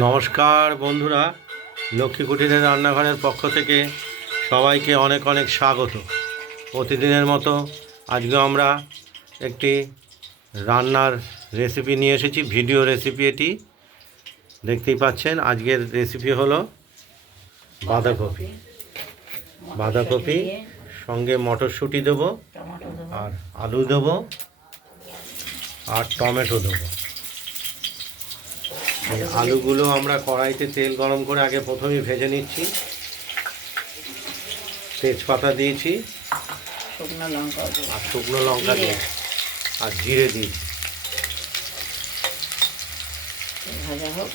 নমস্কার বন্ধুরা, লক্ষ্মী কুটিরের রান্নাঘরের পক্ষ থেকে সবাইকে অনেক অনেক স্বাগত। প্রতিদিনের মতো আজকে আমরা একটি রান্নার রেসিপি নিয়ে এসেছি, ভিডিও রেসিপি। এটি দেখতেই পাচ্ছেন। আজকের রেসিপি হলো বাঁধাকপি সঙ্গে মটরশুঁটি দেবো, আর আলু দেবো, আর টমেটো দেবো। এই আলুগুলো আমরা কড়াইতে তেল গরম করে আগে প্রথমেই ভেজে নিচ্ছি। তেজপাতা দিয়েছি, শুকনো লঙ্কা দিয়েছি, আর জিরে দিয়েছি। ভাজা হোক,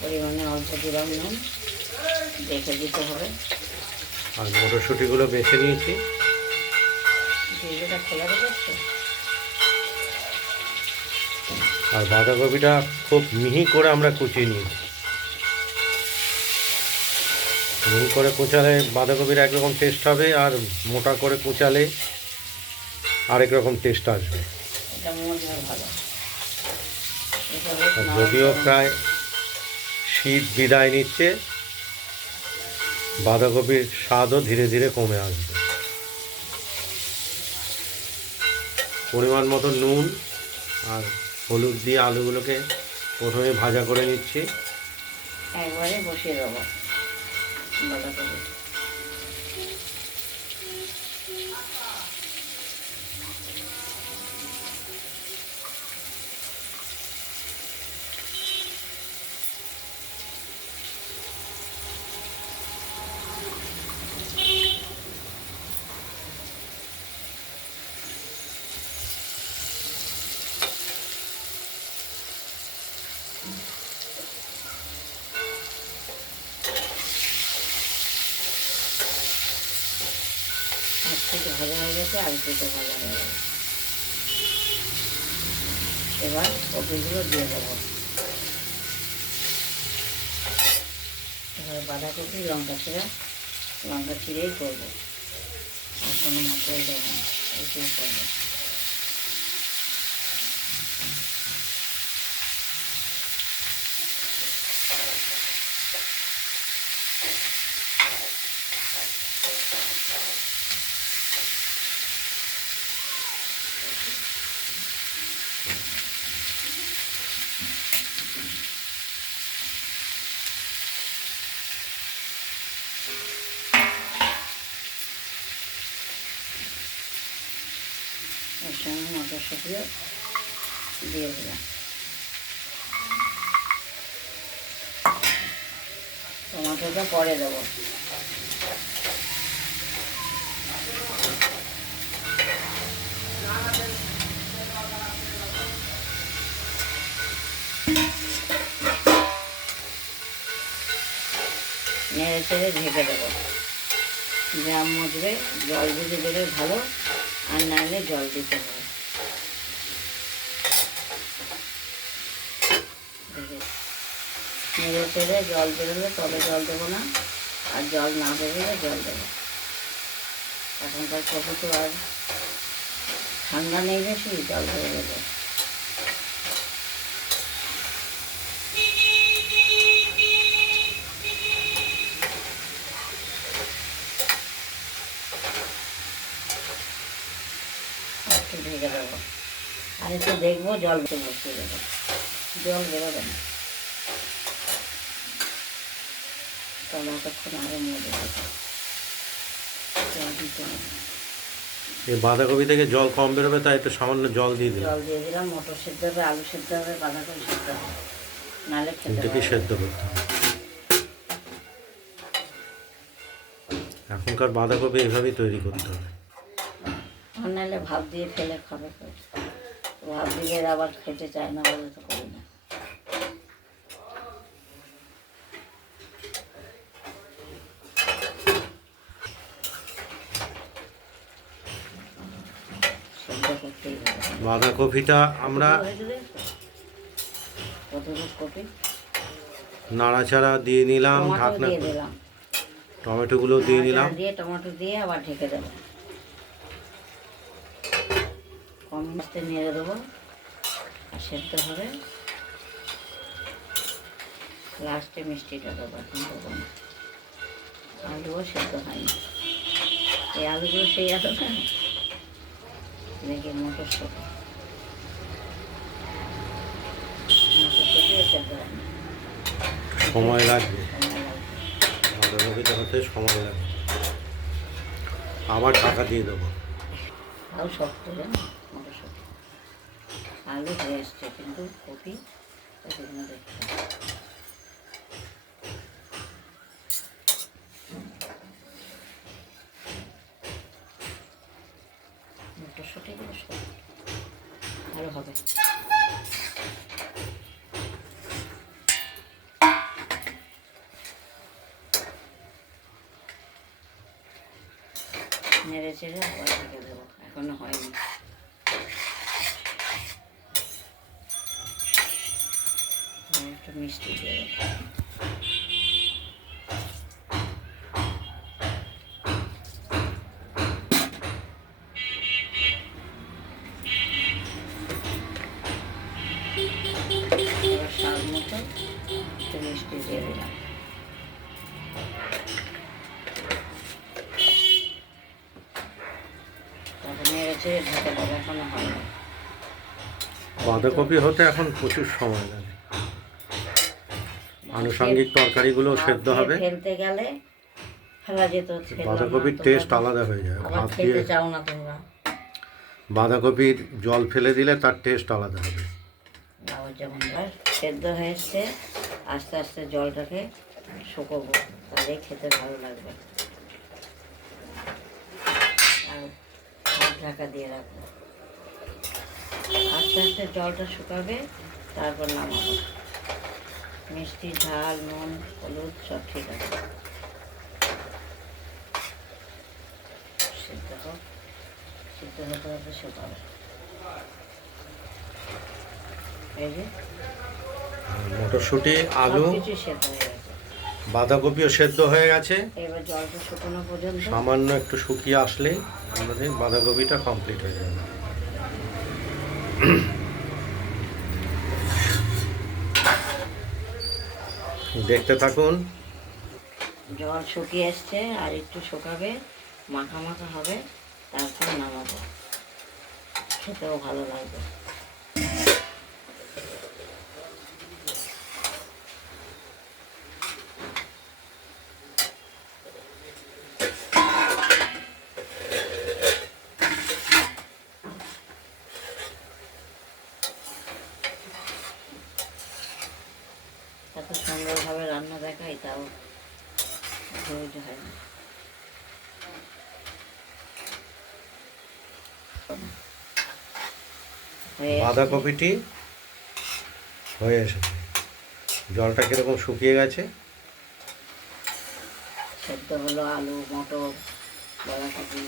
পরিমাণে অল্প দিলাম নুন, দেখে দিতে হবে। আর মটরশুঁটিগুলো বেছে নিয়েছি। ভিডিওটা খোলা রেখেছে। আর বাঁধাকপিটা খুব মিহি করে আমরা কুচিয়ে নিয়েছি। মিহি করে কুচালে বাঁধাকপির একরকম টেস্ট হবে, আর মোটা করে কুচালে আরেক রকম টেস্ট আসবে। যদিও প্রায় শীত বিদায় নিচ্ছে, বাঁধাকপির স্বাদও ধীরে ধীরে কমে আসবে। পরিমাণ মতো নুন আর হলুদ দিয়ে আলুগুলোকে প্রথমে ভাজা করে নিচ্ছি। একবারে বসিয়ে দেবো বাঁধাকপি। থেকে ভাজা হয়ে গেছে, আলু থেকে ভাজা হয়ে গেছে। এবার কপিগুলো দিয়ে দেবো। এবার বাঁধাকপি লঙ্কা চিড়েই করবো, আর কোনো মশলা দেবো না, এটাই করবো। এর সঙ্গে মটরশুঁটিও দিয়ে দিলাম। টমেটোটা পরে দেবো। নেড়ে চেড়ে ঢেকে দেবো। গ্রাম মজবে, জল যদি দেবে ভালো, আর নাহলে জল দিতে হবে। নেড়ে চেড়ে জল বেরোলে তবে জল দেবো না, আর জল না বেরোলে জল দেবো। এখনকার কপি তো আর ঠান্ডা নেই, বেশি জল বেরো দেবে। একটু ঢেকে দেবো, আর একটু দেখবো, জল বসিয়ে দেবো। জল বেরোবে না, তাহলে এতক্ষণ আরও মজে দেবো। জল দিতে হবে। এই বাঁধাকপি থেকে জল কম বেরোবে, তাই একটু সামান্য জল দিয়ে দিলাম। জল দিয়ে দিলাম। মটর সেদ্ধ হবে, আলু সেদ্ধ হবে, বাঁধাকপি সেদ্ধ হবে, নাহলে খেতে এটাকে সেদ্ধ করতে হবে। এখনকার বাঁধাকপি এভাবেই তৈরি করতে হবে। আর নাহলে ভাত দিয়ে ফেলে খাবে। ভাত দিলে আবার খেতে চায় না বলে তো করি না। বাঁধাকপিটা আমরা নাড়াচাড়া দিয়ে নিলাম, ঢাকনা টমেটোগুলো দিয়ে দিলাম। দিয়ে টমেটো দিয়ে আবার ঢেকে দেবো, কম আস্তে নেড়ে দেবো আর সেদ্ধ হবে। লাস্টে মিষ্টিটা দেবো, এখন দেবো না, আলুও সেদ্ধ হয়নি। এই আলুগুলো সেই আলু না, দেখি মটরশুঁটি সেদ্ধ হয়নি, সময় লাগবে, সময় লাগবে। বাঁধাকপিটা হতে সময় লাগবে। আবার ঢাকা দিয়ে দেবো। আলু শক্ত জানো, মটরশুঁটি আলু হয়ে এসছে, কিন্তু কপি কপিগুলো দেখতে হবে। মটরশুঁটিগুলো শক্ত, আরও হবে। নেড়ে চেড়ে আবার ঢেকে দেবো, এখনো হয়নি। একটু মিষ্টি দিয়ে দেবো। এবার স্বাদ মতো একটু মিষ্টি দিয়ে দিলাম। তারপর নেড়ে চেড়ে ঢেকে দেবো, এখনো হয়নি। বাঁধাকপি হতে এখন প্রচুর সময় লাগে। আনুষঙ্গিক তরকারিগুলো সেদ্ধ হবে। ফেলতে গেলে ফেলা যেত, বাঁধাকপির টেস্ট আলাদা হয়ে যায়। আবার ভাত দিয়ে খেতে চাও না তোমরা। বাঁধাকপির জল ফেলে দিলে তার টেস্ট আলাদা হবে। আবার যখন সেদ্ধ হয়ে এসছে, আস্তে আস্তে জলটাকে শুকোবো, তাহলেই খেতে ভালো লাগবে। আর ভাত ঢাকা দিয়ে রাখবো, আস্তে আস্তে জলটা শুকাবে, তারপর নামাবো। মিষ্টি, ঝাল, নুন, হলুদ সব ঠিক আছে। সিদ্ধ হোক, সিদ্ধ হতে হতে শুকাবে। এই যে মটরশুঁটি, আলু, কিছু সেদ্ধ হয়ে গেছে, বাঁধাকপিও সেদ্ধ হয়ে গেছে। এবার জলটা শুকানো পর্যন্ত সামান্য একটু শুকিয়ে আসলেই আমাদের বাঁধাকপিটা কমপ্লিট হয়ে যাবে। দেখতে থাকুন। জল শুকিয়ে এসছে, আর একটু শুকাবে, মাখা মাখা হবে, তারপর নামাবো, খেতেও ভালো লাগবে। এত সুন্দরভাবে রান্না দেখাই, তাও ধৈর্য হয় না। হয়ে এসছে। বাঁধাকপিটি হয়ে এসেছে, জলটা কীরকম শুকিয়ে গেছে। সেদ্ধ হলো আলু, মটর, বাঁধাকপি,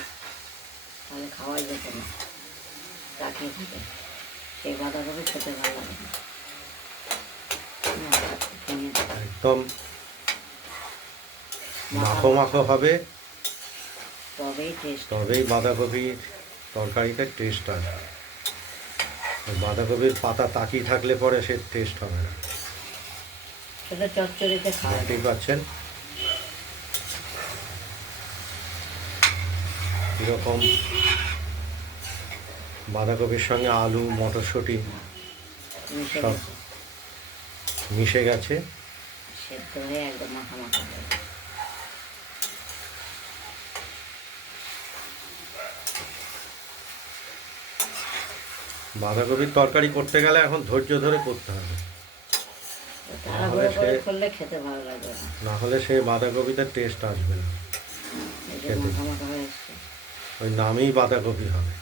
তাহলে খাওয়াই যেত না, তাকিয়ে থাকে। সেই বাঁধাকপি খেতে ভালো লাগে না। ভেঙে দেবো। একদম মাখো মাখো হবে, তবেই টেস্ট। তবেই বাঁধাকপির তরকারিটার টেস্ট আসবে। বাঁধাকপির পাতা তাকিয়ে থাকলে পরে সে টেস্ট হবে না। সেটা চচ্চড়িতে খাওয়া দেখতেই পাচ্ছেন কীরকম বাঁধাকপির সঙ্গে আলু, মটরশুঁটি মিশে সব গেছে, মিশে গেছে। সেদ্ধ হয়ে একদম মাখা মাখা হয়ে গেছে। বাঁধাকপির তরকারি করতে গেলে এখন ধৈর্য ধরে করতে হবে, তাড়াহুড়ো করে করলে খেতে ভালো লাগবে না। না হলে সে বাঁধাকপিতে টেস্ট আসবে না। এই যে খেতে মাখা মাখা হয়ে এসছে। ওই নামেই বাঁধাকপি হবে।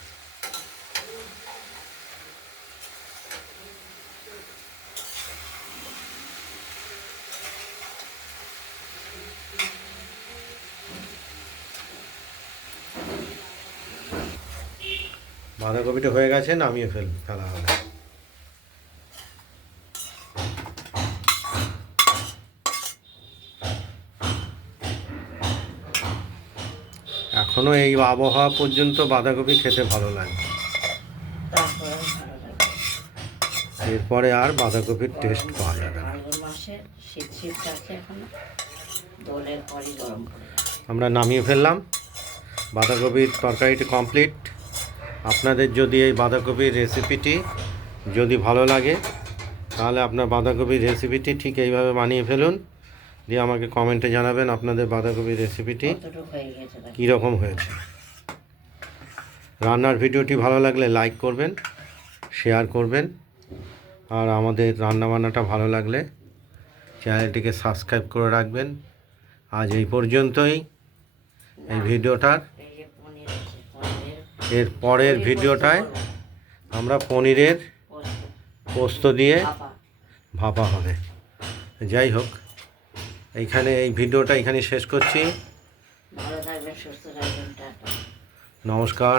বাঁধাকপিটা হয়ে গেছে, নামিয়ে ফেলা হবে। এখনও এই আবহাওয়া পর্যন্ত বাঁধাকপি খেতে ভালো লাগে, তারপরে আর ভালো লাগে। এরপরে আর বাঁধাকপির টেস্ট পাওয়া যাবে না। ফাল্গুন মাসে শীত শীত আছে এখনো, দোলের পরই গরম পড়ে যাবে। আমরা নামিয়ে ফেললাম, বাঁধাকপির তরকারিটি কমপ্লিট। আপনাদের যদি এই বাঁধাকপির রেসিপিটি যদি ভালো লাগে, তাহলে আপনার বাঁধাকপির রেসিপিটি ঠিক এইভাবে বানিয়ে ফেলুন, দিয়ে আমাকে কমেন্টে জানাবেন আপনাদের বাঁধাকপির রেসিপিটি কতটুকু হয়ে গেছে দেখো। কীরকম হয়েছে। রান্নার ভিডিওটি ভালো লাগলে লাইক করবেন, শেয়ার করবেন, আর আমাদের রান্নাবান্নাটা ভালো লাগলে চ্যানেলটিকে সাবস্ক্রাইব করে রাখবেন। আজ এই পর্যন্তই এই ভিডিওটার। এই যে পনির আছে, পনিরের এর পরের ভিডিওটায় আমরা পনিরের পোস্ত দিয়ে ভাপা। ভাপা হবে। যাই হোক, এইখানে এই ভিডিওটা এখানে শেষ করছি। ভালো থাকবেন, সুস্থ থাকবেন, টাটা। নমস্কার।